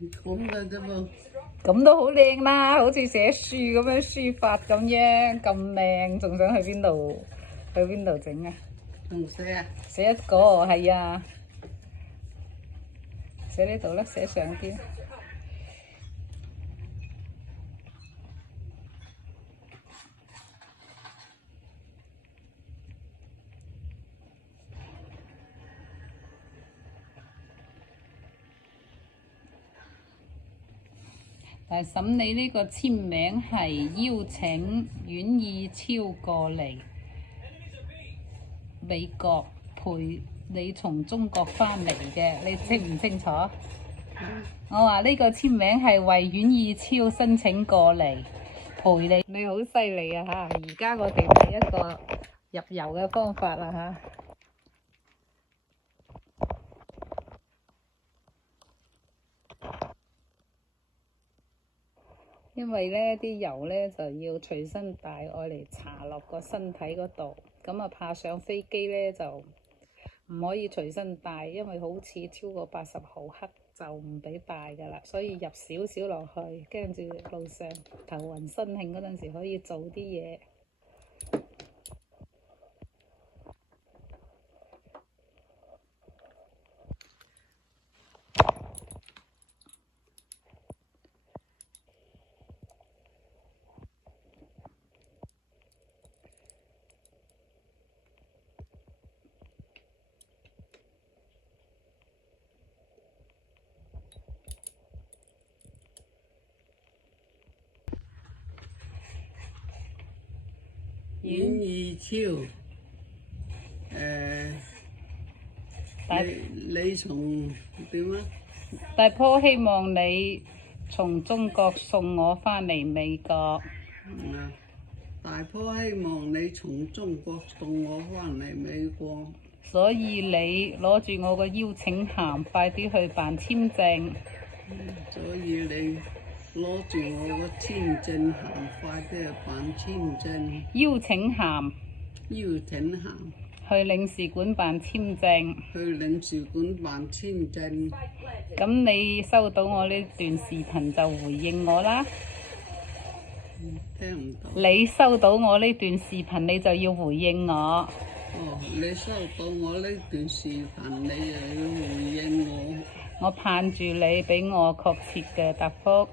咁嘅啫噃。咁都好靚啦，好似寫書咁樣書法咁樣，咁靚，仲想去邊度？去邊度整啊？仲寫啊？寫一個係啊，寫呢度啦，寫上啲。但係審你呢個簽名係邀請阮意超過嚟美國陪你從中國返嚟嘅，你清唔清楚？我話呢個簽名係為阮意超申請過嚟陪你，你好犀利啊嚇！而家我哋係一個入油嘅方法啦嚇。因為呢啲油呢就要隨身帶，愛嚟搽落個身體嗰度。咁啊，怕上飛機呢就唔可以隨身帶，因為好似超過80毫克就唔俾帶㗎啦。所以入少少落去，跟住路上頭暈身㷫嗰陣時可以做啲嘢。阮意超，你從點啊？大婆希望你從中國送我返嚟美國。大婆希望你從中國送我返嚟美國。所以你攞住我個邀請函，快啲去辦簽證。所以你攞住我個簽證函，快啲去辦簽證。邀請函。邀請函。去領事館辦簽證。去領事館辦簽證。咁你收到我呢段視頻就回應我啦。聽唔到。你收到我呢段視頻，你就要回應我。哦，你收到我呢段視頻，你又要回應我。我盼住你俾我確切嘅答覆。